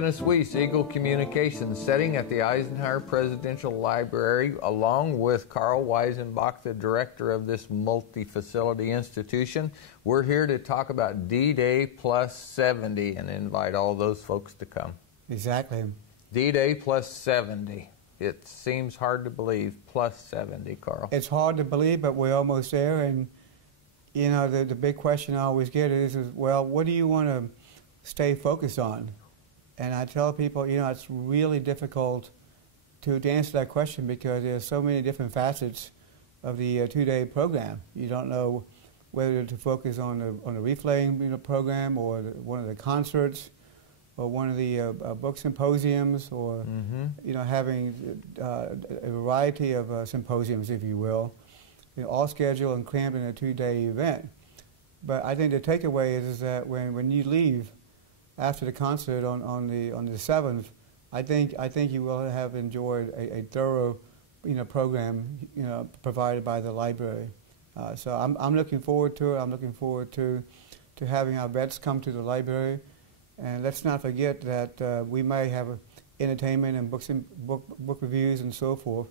Dennis Weiss, Eagle Communications, sitting at the Eisenhower Presidential Library, along with Carl Weisenbach, the director of this multi-facility institution. We're here to talk about D-Day plus 70 and invite all those folks to come. Exactly. D-Day plus 70. It seems hard to believe, plus 70, Carl. It's hard to believe, but we're almost there. And, you know, the big question I always get is, well, what do you want to stay focused on? And I tell people, you know, it's really difficult to answer that question because there's so many different facets of the two-day program. You don't know whether to focus on the reflaying program or one of the concerts or one of the book symposiums or, you know, having a variety of symposiums, if you will, you know, all scheduled and crammed in a two-day event. But I think the takeaway is that when you leave after the concert on the 7th, I think you will have enjoyed a thorough, you know, program, you know, provided by the library. So I'm looking forward to it. I'm looking forward to having our vets come to the library, and let's not forget that we may have entertainment and book reviews and so forth.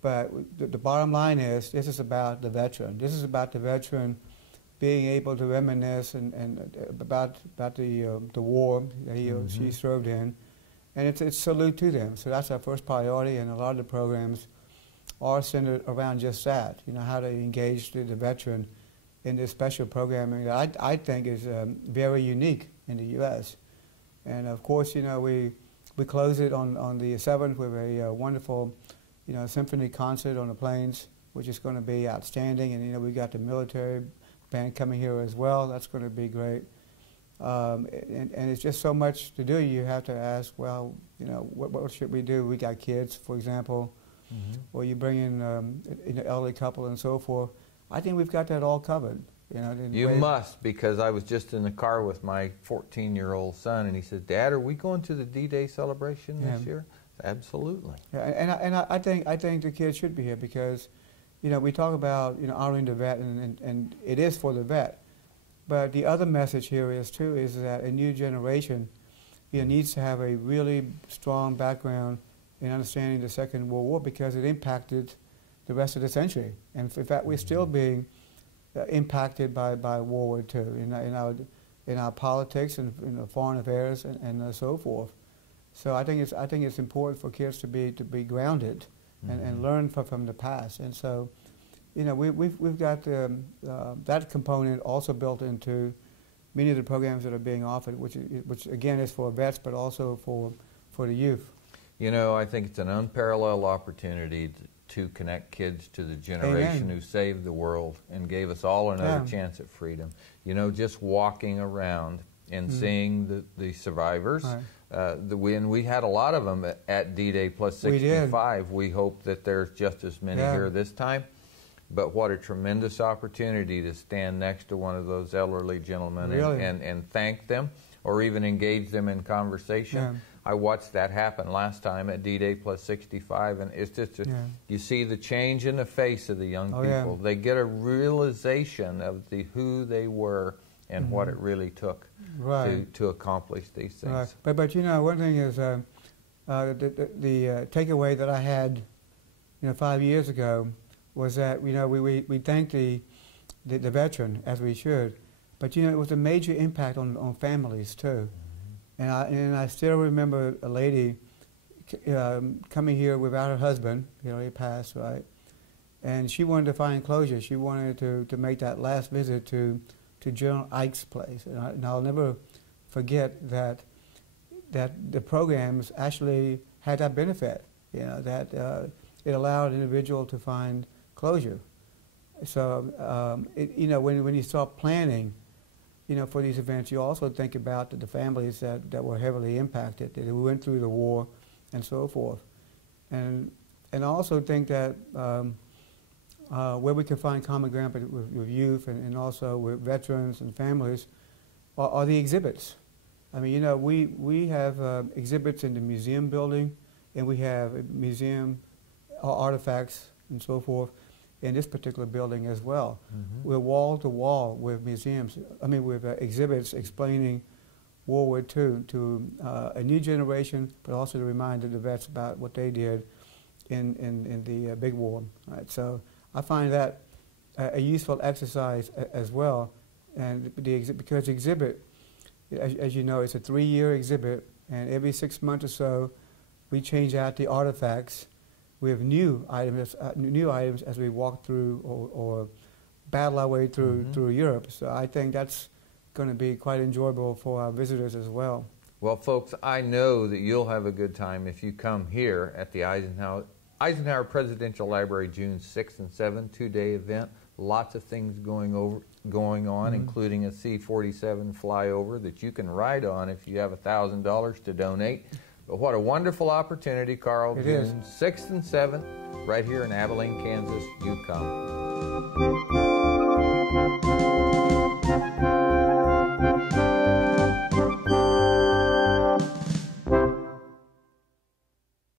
But the bottom line is, this is about the veteran. This is about the veteran being able to reminisce and about the war that he or she served in, and it's salute to them. So that's our first priority, and a lot of the programs are centered around just that. You know, how to engage the veteran in this special programming that I think is very unique in the U.S. And of course, you know, we close it on the 7th with a wonderful, you know, symphony concert on the plains, which is going to be outstanding. And you know, we got the military band coming here as well. That's going to be great. And it's just so much to do. You have to ask, well, you know, what should we do? We got kids, for example, or you bring in an elderly couple and so forth. I think we've got that all covered. You know, you must, because I was just in the car with my 14-year-old son, and he said, "Dad, are we going to the D-Day celebration this year?" Absolutely. Yeah, and I think the kids should be here because, you know, we talk about, you know, honoring the vet, and it is for the vet. But the other message here is that a new generation, you know, needs to have a really strong background in understanding the Second World War because it impacted the rest of the century. And in fact, we're still being impacted by World War II in our politics and in foreign affairs and so forth. So I think it's important for kids to be grounded and learn from the past. And so, you know, we've got that component also built into many of the programs that are being offered, which again is for vets, but also for the youth. You know, I think it's an unparalleled opportunity to connect kids to the generation who saved the world and gave us all another chance at freedom. You know, just walking around and seeing the survivors. And we had a lot of them at D-Day plus 65. We hope that there's just as many here this time. But what a tremendous opportunity to stand next to one of those elderly gentlemen and thank them or even engage them in conversation. I watched that happen last time at D-Day plus 65, and it's just, you see the change in the face of the young people. They get a realization of who they were and what it really took to accomplish these things. But you know, one thing is the takeaway that I had, you know, 5 years ago was that, you know, we thank the veteran, as we should, but you know, it was a major impact on families too. And I still remember a lady coming here without her husband. You know, he passed, right? And she wanted to find closure. She wanted to make that last visit to General Ike's place. And I'll never forget that the programs actually had that benefit. You know, that it allowed an individual to find closure. So you know, when you start planning, you know, for these events, you also think about the families that were heavily impacted, that went through the war and so forth. And I also think that where we can find common ground with youth and also with veterans and families are the exhibits. I mean, you know, we have exhibits in the museum building, and we have museum artifacts and so forth in this particular building as well. We're wall to wall with museums, with exhibits explaining World War II to a new generation, but also to remind the vets about what they did in the big war. Right? So I find that a useful exercise as well, and because the exhibit, as you know, it's a 3-year exhibit, and every 6 months or so, we change out the artifacts. We have new items as we walk through or battle our way through Europe. So I think that's going to be quite enjoyable for our visitors as well. Well, folks, I know that you'll have a good time if you come here at the Eisenhower Presidential Library, June 6th and 7th, 2-day event. Lots of things going on, including a C-47 flyover that you can ride on if you have $1,000 to donate. But what a wonderful opportunity, Carl. June 6th and 7th, right here in Abilene, Kansas. You come.